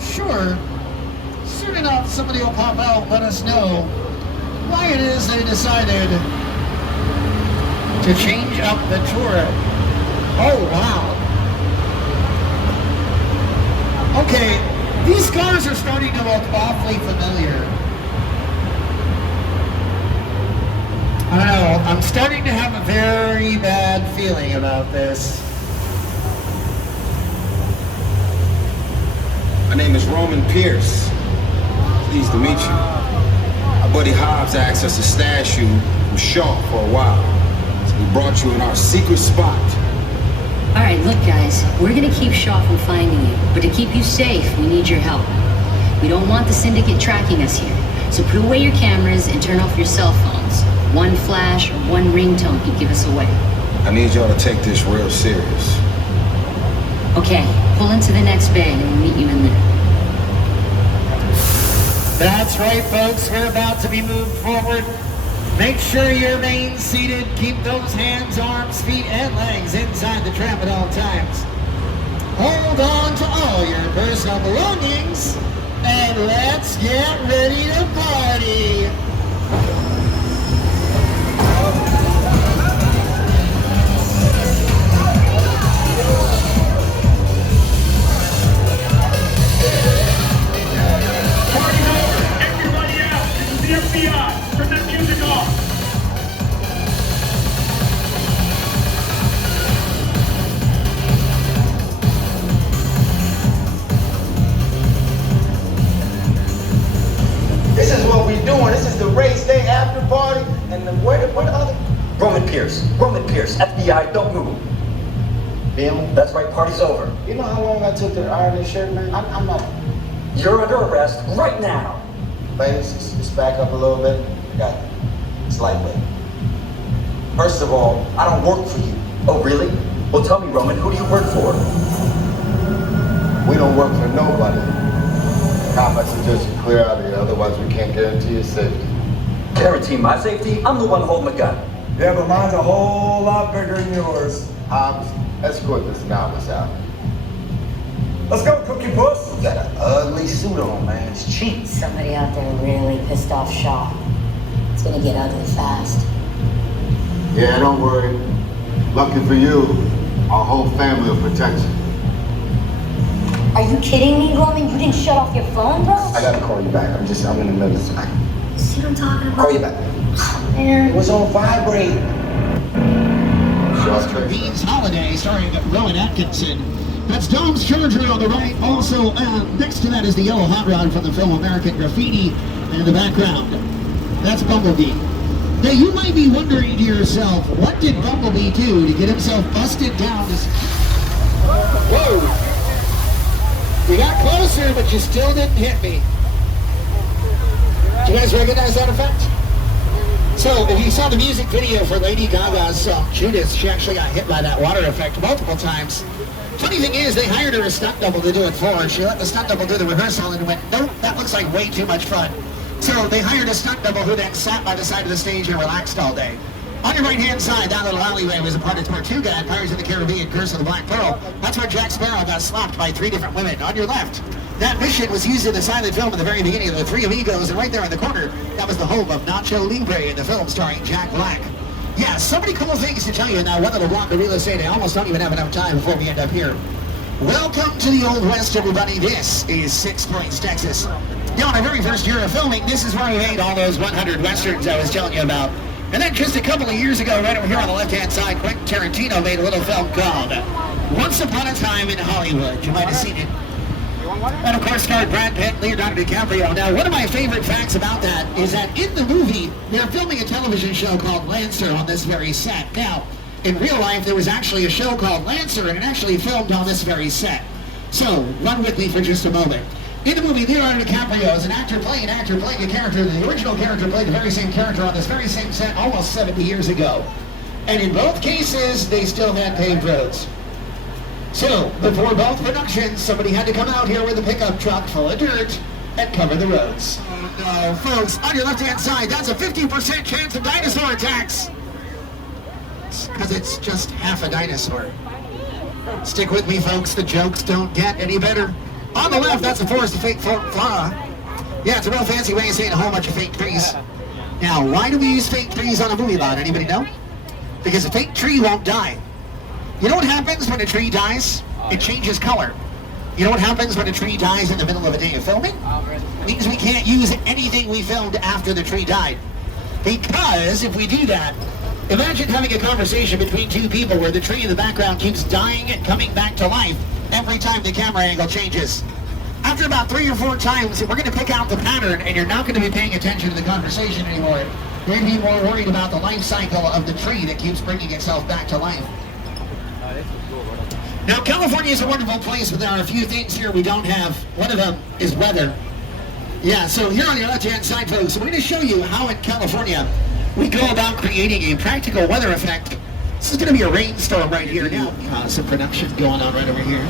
sure, soon enough somebody will pop out and let us know why it is they decided to change up the tour. Oh, wow. Okay, these cars are starting to look awfully familiar. I don't know, I'm starting to have a very bad feeling about this. My name is Roman Pierce. Pleased to meet you. Our buddy Hobbs asked us to stash you from Shaw for a while. So we brought you in our secret spot. All right, look guys, we're gonna keep Shaw from finding you, but to keep you safe, we need your help. We don't want the syndicate tracking us here, so put away your cameras and turn off your cell phones. One flash or one ringtone could give us away. I need y'all to take this real serious. Okay, pull into the next bay and we'll meet you in there. That's right, folks, we're about to be moved forward. Make sure you remain seated. Keep those hands, arms, feet, and legs inside the tram at all times. Hold on to all your personal belongings, and let's get ready to party. Party over! Everybody out! This is the FBI! Turn that music off! This is what we're doing. This is the race day after party. And where the other? Roman Pierce, FBI, don't move. Bill? That's right, party's over. You know how long I took to iron this shirt, man? I'm not. You're under arrest right now. Ladies, just back up a little bit. Got it. It's lightweight. First of all, I don't work for you. Oh, really? Well, tell me, Roman, who do you work for? We don't work for nobody. Cop, I suggest you clear out of here, otherwise we can't guarantee your safety. Guarantee my safety? I'm the one holding the gun. Yeah, but mine's a whole lot bigger than yours. Hobbs, escort this novice out. Let's go, Cookie Puss. You got an ugly suit on, man. It's cheap. Somebody out there really pissed off Shaw. It's gonna get ugly fast. Yeah, don't worry. Lucky for you, our whole family will protect you. Are you kidding me, Roman? You didn't shut off your phone, bro? I gotta call you back. I'm in the middle of something. See what I'm talking about? Call you back. Oh, man. It was on vibrate. Mr. Bean's Holiday, starring Rowan Atkinson. That's Dom's Charger on the right. Also, next to that is the yellow hot rod from the film American Graffiti. And in the background, that's Bumblebee. Now, you might be wondering to yourself, what did Bumblebee do to get himself busted down this... Whoa! You got closer, but you still didn't hit me. Do you guys recognize that effect? So, if you saw the music video for Lady Gaga's song Judas, she actually got hit by that water effect multiple times. Funny thing is, they hired her a stunt double to do it for her. She let the stunt double do the rehearsal and went, nope, that looks like way too much fun. So they hired a stunt double who then sat by the side of the stage and relaxed all day. On your right-hand side, that little alleyway was a part of Tortuga and Pirates of the Caribbean, Curse of the Black Pearl. That's where Jack Sparrow got slapped by 3 different women. On your left, that mission was used in the silent film at the very beginning of the Three Amigos, and right there in the corner, that was the home of Nacho Libre in the film starring Jack Black. Yeah, so many cool things to tell you in that one little block of real estate. I almost don't even have enough time before we end up here. Welcome to the Old West, everybody. This is Six Points, Texas. Now, in our very first year of filming, this is where we made all those 100 Westerns I was telling you about. And then just a couple of years ago, right over here on the left-hand side, Quentin Tarantino made a little film called Once Upon a Time in Hollywood. You might have seen it. And of course, starred Brad Pitt, Leonardo DiCaprio. Now, one of my favorite facts about that is that in the movie, they're filming a television show called Lancer on this very set. Now, in real life, there was actually a show called Lancer, and it actually filmed on this very set. So, run with me for just a moment. In the movie, Leonardo DiCaprio is an actor playing a character. The original character played the very same character on this very same set almost 70 years ago. And in both cases, they still had paved roads. So, before both productions, somebody had to come out here with a pickup truck full of dirt and cover the roads. Oh no, folks, on your left-hand side, that's a 50% chance of dinosaur attacks. Because it's just half a dinosaur. Stick with me, folks, the jokes don't get any better. On the left, that's a forest of fake flora. Yeah, it's a real fancy way of saying a whole bunch of fake trees. Now, why do we use fake trees on a movie lot? Anybody know? Because a fake tree won't die. You know what happens when a tree dies? It changes color. You know what happens when a tree dies in the middle of a day of filming? It means we can't use anything we filmed after the tree died. Because if we do that, imagine having a conversation between two people where the tree in the background keeps dying and coming back to life every time the camera angle changes. After about 3 or 4 times, we're going to pick out the pattern, and you're not going to be paying attention to the conversation anymore. You're going to be more worried about the life cycle of the tree that keeps bringing itself back to life. Now, California is a wonderful place, but there are a few things here we don't have. One of them is weather. Yeah, so here on your left-hand side, folks, we're going to show you how in California we go about creating a practical weather effect. This is going to be a rainstorm right here now. Some production going on right over here.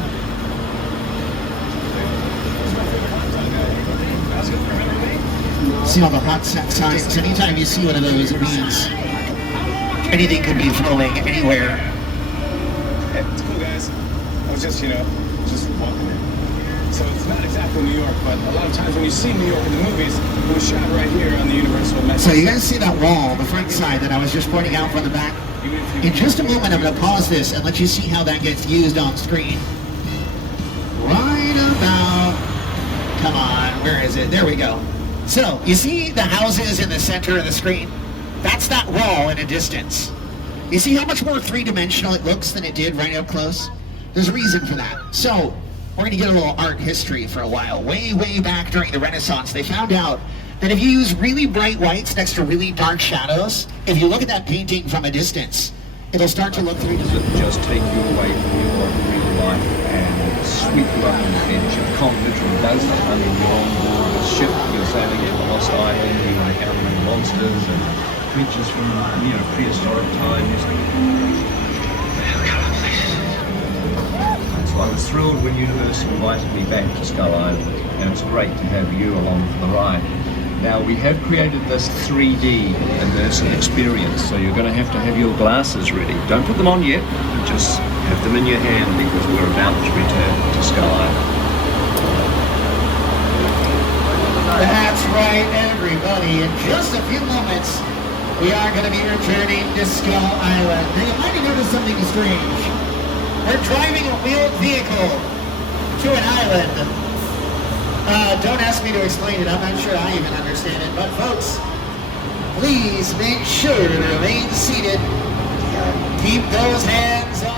See all the hot set signs. Anytime you see one of those, it means anything could be flowing anywhere. Hey, it's cool, guys. I was just walking in. So it's not exactly New York, but a lot of times when you see New York in the movies, it was shot right here on the Universal Metro. So you guys see that wall, the front side that I was just pointing out from the back? In just a moment, I'm going to pause this and let you see how that gets used on screen. Right about... Come on, where is it? There we go. So, you see the houses in the center of the screen? That's that wall in a distance. You see how much more three-dimensional it looks than it did right up close? There's a reason for that. So, we're going to get a little art history for a while. Way, way back during the Renaissance, they found out that if you use really bright whites next to really dark shadows, if you look at that painting from a distance, it'll start to look three-dimensional. Just take you away from your real life and sweep you up on the edge. It can't literally does that. I mean, you're on board a ship, you're sailing in a lost island, you're encountering monsters and creatures from prehistoric times. So I was thrilled when Universal invited me back to Skull Island, and it's great to have you along for the ride. Now, we have created this 3D immersive experience, so you're going to have your glasses ready. Don't put them on yet, just have them in your hand because we're about to return to Skull Island. That's right, everybody. In just a few moments, we are going to be returning to Skull Island. Now, you might have noticed something strange. We're driving a wheeled vehicle to an island. Don't ask me to explain it. I'm not sure I even understand it. But folks, please make sure to remain seated. Keep those hands on.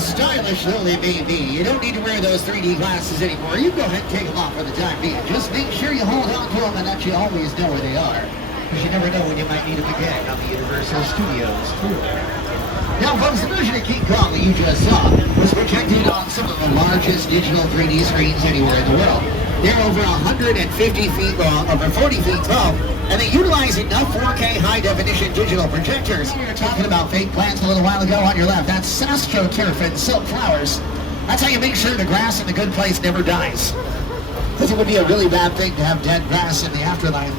Stylish though they may be, you don't need to wear those 3D glasses anymore. You go ahead and take them off for the time being. Just make sure you hold on to them and that you always know where they are. because you never know when you might need them again on the Universal Studios tour. Now, folks, the version of King Kong that you just saw was projected on some of the largest digital 3D screens anywhere in the world. They're over 150 feet long, over 40 feet tall, and they utilize enough 4K high-definition digital projectors. We were talking about fake plants a little while ago. On your left, that's astroturf and silk flowers. That's how you make sure the grass in the good place never dies. Because it would be a really bad thing to have dead grass in the afterlife.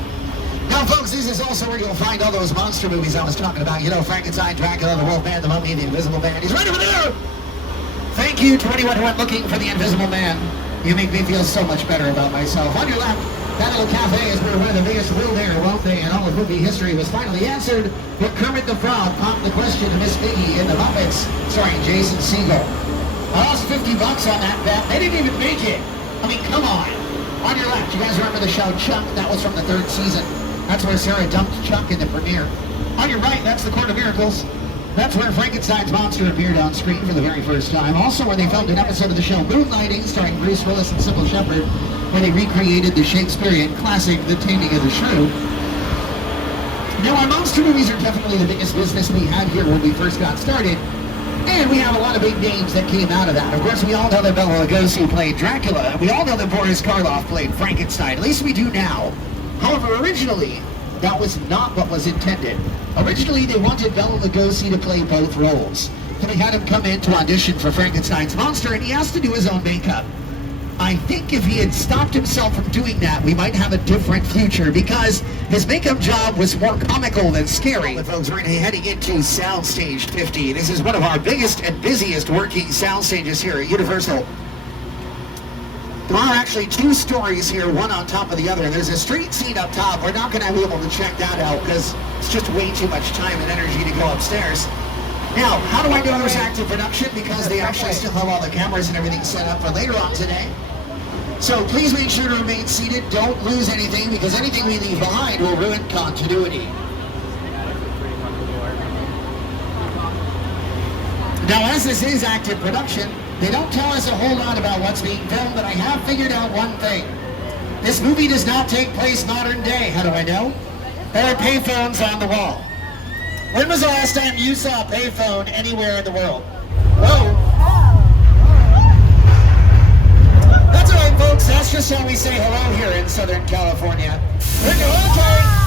Now, folks, this is also where you'll find all those monster movies I was talking about. You know, Frankenstein, Dracula, the Wolfman, the Mummy, the Invisible Man. He's right over there! Thank you to anyone who went looking for the Invisible Man. You make me feel so much better about myself. On your left, that little cafe is where one of the biggest will they or won't they in all of movie history was finally answered when Kermit the Frog popped the question to Miss Piggy in The Muppets, starring Jason Segel. I lost $50 on that bet. They didn't even make it. I mean, come on. On your left, you guys remember the show Chuck? That was from the 3rd season. That's where Sarah dumped Chuck in the premiere. On your right, that's the Court of Miracles. That's where Frankenstein's monster appeared on screen for the very first time. Also where they filmed an episode of the show Moonlighting, starring Bruce Willis and Sybil Shepherd, where they recreated the Shakespearean classic, The Taming of the Shrew. Now, our monster movies are definitely the biggest business we had here when we first got started. And we have a lot of big names that came out of that. Of course, we all know that Bela Lugosi played Dracula, and we all know that Boris Karloff played Frankenstein. At least we do now. However, originally, that was not what was intended. Originally, they wanted Bela Lugosi to play both roles. So they had him come in to audition for Frankenstein's monster, and he asked to do his own makeup. I think if he had stopped himself from doing that, we might have a different future, because his makeup job was more comical than scary. Well, folks, we're heading into Soundstage 50. This is one of our biggest and busiest working sound stages here at Universal. There are actually 2 stories here, one on top of the other. There's a street scene up top. We're not going to be able to check that out because it's just way too much time and energy to go upstairs. Now, how do I know there's active production? Because they actually still have all the cameras and everything set up for later on today. So please make sure to remain seated. Don't lose anything, because anything we leave behind will ruin continuity. Now, as this is active production, they don't tell us a whole lot about what's being filmed, but I have figured out one thing. This movie does not take place modern day. How do I know? There are payphones on the wall. When was the last time you saw a payphone anywhere in the world? Whoa. That's all right, folks. That's just how we say hello here in Southern California. Okay.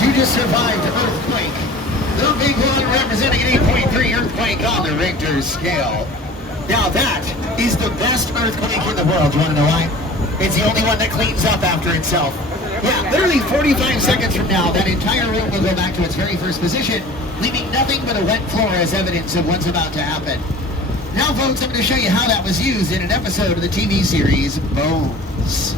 You just survived an earthquake. The big one representing an 8.3 earthquake on the Richter scale. Now that is the best earthquake in the world. You want to know why? It's the only one that cleans up after itself. Yeah, literally 45 seconds from now, that entire room will go back to its very first position, leaving nothing but a wet floor as evidence of what's about to happen. Now, folks, I'm going to show you how that was used in an episode of the TV series Bones.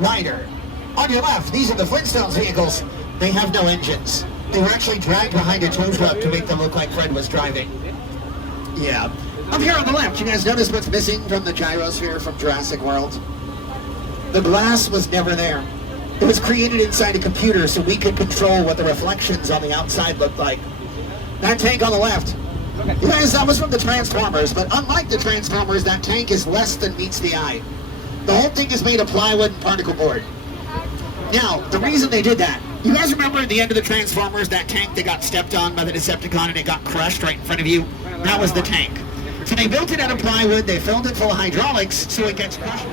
Rider. On your left, these are the Flintstones vehicles. They have no engines. They were actually dragged behind a tow truck to make them look like Fred was driving. Yeah. Up here on the left, you guys notice what's missing from the gyrosphere from Jurassic World? The glass was never there. It was created inside a computer so we could control what the reflections on the outside looked like. That tank on the left, you guys, that was from the Transformers, but unlike the Transformers, that tank is less than meets the eye. The whole thing is made of plywood and particle board. Now, the reason they did that, you guys remember at the end of the Transformers, that tank that got stepped on by the Decepticon and it got crushed right in front of you? That was the tank. So they built it out of plywood, they filled it full of hydraulics so it gets crushed.